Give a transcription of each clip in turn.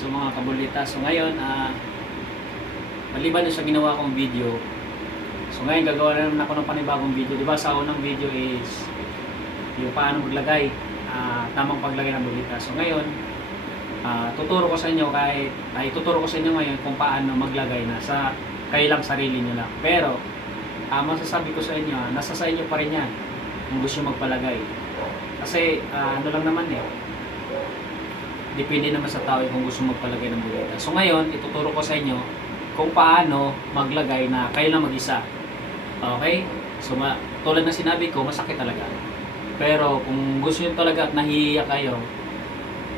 So mga kabulita, so ngayon, ah, maliban sa ginawa kong video, so ngayon gagawa na naman ako ng panibagong video. Di ba sa unang video is yung paano maglagay, ah, tamang paglagay ng bulita. So ngayon, ah, tuturo ko sa inyo kahit, ay tuturo ko sa inyo ngayon kung paano maglagay na sa kayo lang sarili nyo lang. Pero, ah, masasabi ko sa inyo, nasa sa inyo pa rin yan kung gusto magpalagay. Kasi ah, ano lang naman eh, depende naman sa tao kung gusto magpalagay ng bulita. So ngayon, ituturo ko sa inyo kung paano maglagay na kayo lang mag-isa. Okay? So ma tulad ng sinabi ko, masakit talaga. Pero kung gusto nyo talaga at nahihiya kayo,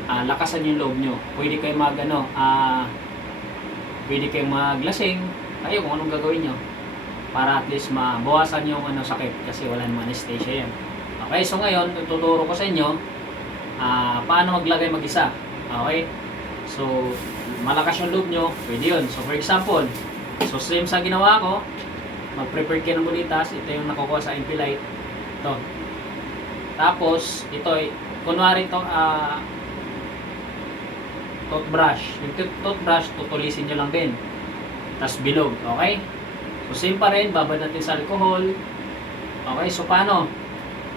ah, lakasan yung loob nyo. Pwede kayo mag ano, ah, pwede kayong maglasing, kayo kung anong gagawin nyo para at least mabawasan yung ano, sakit kasi wala naman anesthesia yan. Okay, so ngayon, tuturo ko sa inyo ah, paano maglagay mag-isa. Okay? So, malakas yung loob nyo, pwede yun. So, for example, so same sa ginawa ko, mag-prepare kayo ng bulitas, ito yung nakukuha sa MP Light. Ito. Tapos, ito, ay- kunwari ito, ah, toothbrush. Yung tooth- toothbrush, tutulisin nyo lang din. Tapos bilog, okay? So, same pa rin, babad natin sa alcohol. Okay, so paano?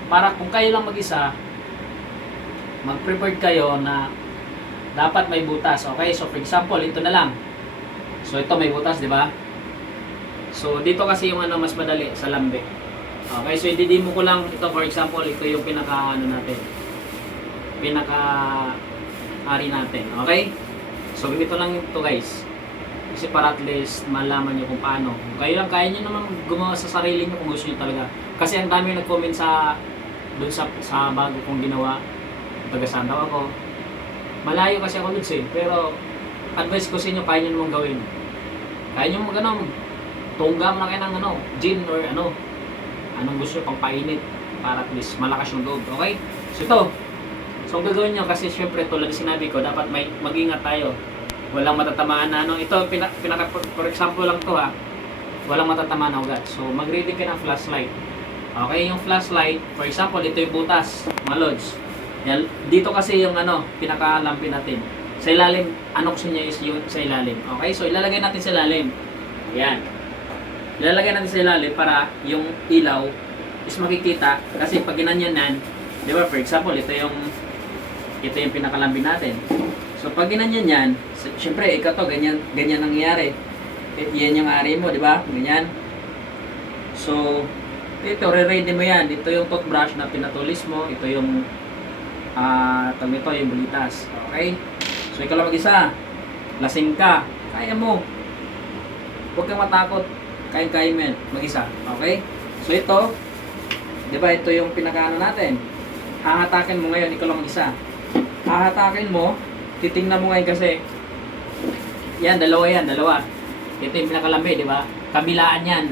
Para kung kayo lang mag-isa, mag-prepared kayo na dapat may butas. Okay, so for example, ito na lang. So, ito may butas, di ba? So, dito kasi yung ano mas madali sa lambe. Okay, so ididimo ko lang ito for example, ito yung pinaka ano natin. Pinaka ari natin. Okay? So, ganito lang ito guys. Kasi para at least malaman nyo kung paano. Kayo lang, kaya nyo naman gumawa sa sarili nyo kung gusto nyo talaga. Kasi ang dami nag-comment sa doon sa, sa bago kong ginawa. Taga Santaw ako. Malayo kasi ako doon eh. Pero advice ko sa inyo, kaya nyo naman gawin. Kaya nyo mag ano, tunggam na kayo ng ano, gin or ano, anong gusto pang painit para at least malakas yung loob. Okay? So ito, So, ang gagawin nyo, kasi syempre, tulad sinabi ko, dapat may mag-ingat tayo. Walang matatamaan na ano. Ito, pina, pinaka, for example lang to ha. Walang matatamaan na ugat. So, mag-ready ka ng flashlight. Okay, yung flashlight, for example, ito yung butas, mga lods. Yan, dito kasi yung ano, pinaka-lampi natin. Sa ilalim, ano ko sa inyo is yung sa ilalim. Okay, so ilalagay natin sa ilalim. Yan. Ilalagay natin sa ilalim para yung ilaw is makikita. Kasi pag ginanyan yan, di ba, for example, ito yung ito yung pinakalambi natin. So pag ginanyan yan, syempre ikaw to, ganyan, ganyan nangyayari. Yan yung ari mo, di ba? Ganyan. So, ito, re-ready mo yan. Ito yung toothbrush na pinatulis mo. Ito yung, uh, ito yung bulitas. Okay? So, ikaw lang mag-isa. Lasing ka. Kaya mo. Huwag kang matakot. Kaya-kaya mo yan. Mag-isa. Okay? So, ito, di ba, ito yung pinakaano natin. Hahatakin mo ngayon, ikaw lang mag-isa. Hahatakin mo, titingnan mo ngayon kasi, yan, dalawa yan, dalawa. Ito yung pinakalambi, di ba? Kabilaan yan.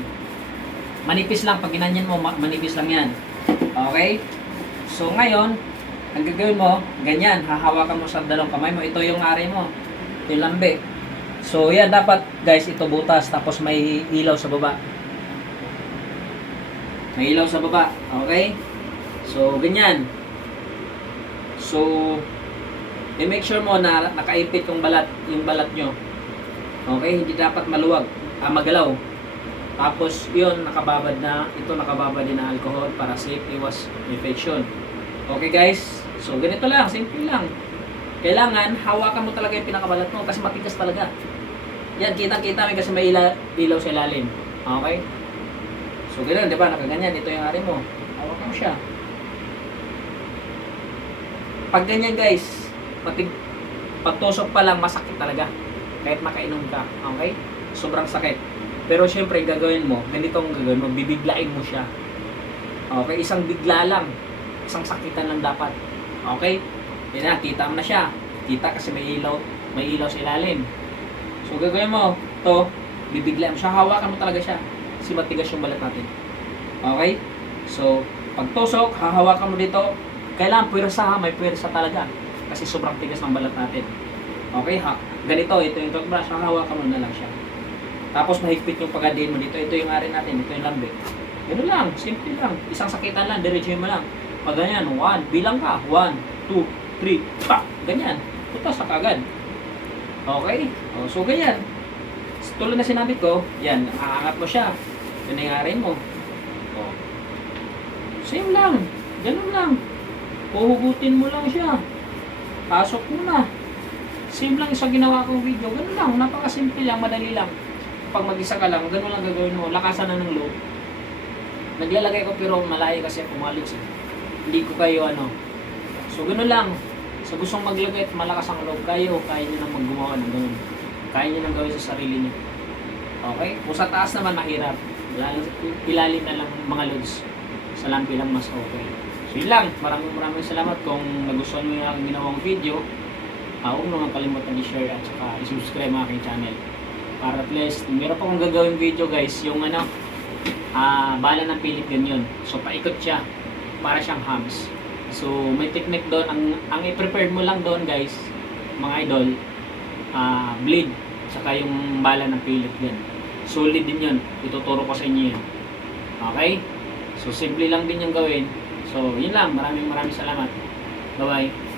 Manipis lang, pag ginanyan mo, ma- manipis lang yan. Okay? So, ngayon, ang gagawin mo, ganyan, hahawakan mo sa dalawang kamay mo. Ito yung ari mo. Yung lambi. So, yan, dapat, guys, ito butas, tapos may ilaw sa baba. May ilaw sa baba. Okay? So, ganyan. So, i-make sure mo na nakaipit yung balat, yung balat nyo. Okay? Hindi dapat maluwag, ah, magalaw. Tapos, yun, nakababad na, ito nakababad din na alcohol para safe iwas infection. Okay guys? So, ganito lang, simple lang. Kailangan, hawakan mo talaga yung pinakabalat mo kasi matigas talaga. Yan, kitang-kita may kasi may ila, ilaw sa ilalim. Okay? So, ganun, di ba? Nakaganyan, ito yung ari mo. Hawakan mo siya. Pag ganyan guys, matig pagtusok pa lang masakit talaga. Kahit makainom ka, okay? Sobrang sakit. Pero syempre gagawin mo, ganito ang gagawin mo, bibiglain mo siya. Okay, isang bigla lang. Isang sakitan lang dapat. Okay? Yan na, kita mo na siya. Kita kasi may ilaw, may ilaw sa ilalim. So gagawin mo, to, bibiglain mo siya, hawakan mo talaga siya. Kasi matigas yung balat natin. Okay? So, pagtusok, hahawakan mo dito, kailangan pwersa ha, may pwersa talaga. Kasi sobrang tigas ng balat natin. Okay ha? Ganito, ito yung toothbrush, hahawakan mo na lang siya. Tapos mahigpit yung pagadiin mo dito. Ito yung ari natin, ito yung lambi. Ganun lang, simple lang. Isang sakitan lang, diretso mo lang. Pag ganyan, one, bilang ka. One, two, three, pa! Ganyan. Putas na kagad. Okay? O, so, ganyan. Tulad na sinabi ko, yan, aangat mo siya. Pinangarin mo. O. Same lang. Ganun lang. Puhugutin mo lang siya. Pasok mo na. Same lang sa ginawa kong video. Ganun lang. Napakasimple lang. Madali lang. Pag mag-isa ka lang, ganun lang gagawin mo. Lakasan na ng loob. Naglalagay ko pero malayo kasi ako malos eh. Hindi ko kayo ano. So ganun lang. Sa gustong maglagay at malakas ang loob kayo, kaya nyo nang maggumawa ng ganun. Kaya nyo nang gawin sa sarili nyo. Okay? Kung sa taas naman mahirap. Ilalim na lang mga loads. Sa lampi lang mas okay. So yun lang. Maraming maraming salamat kung nagustuhan mo yung aking ginawang video. Uh, huwag naman kalimutan i-share at saka i-subscribe ang aking channel. Para at least, meron pa akong gagawin video guys, yung ano, ah bala ng pilit ganyan. So paikot siya para siyang hams. So may technique doon ang ang i-prepare mo lang doon guys, mga idol, ah bleed saka yung bala ng pilit yan. Solid din 'yun. Ituturo ko sa inyo 'yan. Okay? So simple lang din yung gawin. So yun lang, maraming maraming salamat. Bye-bye.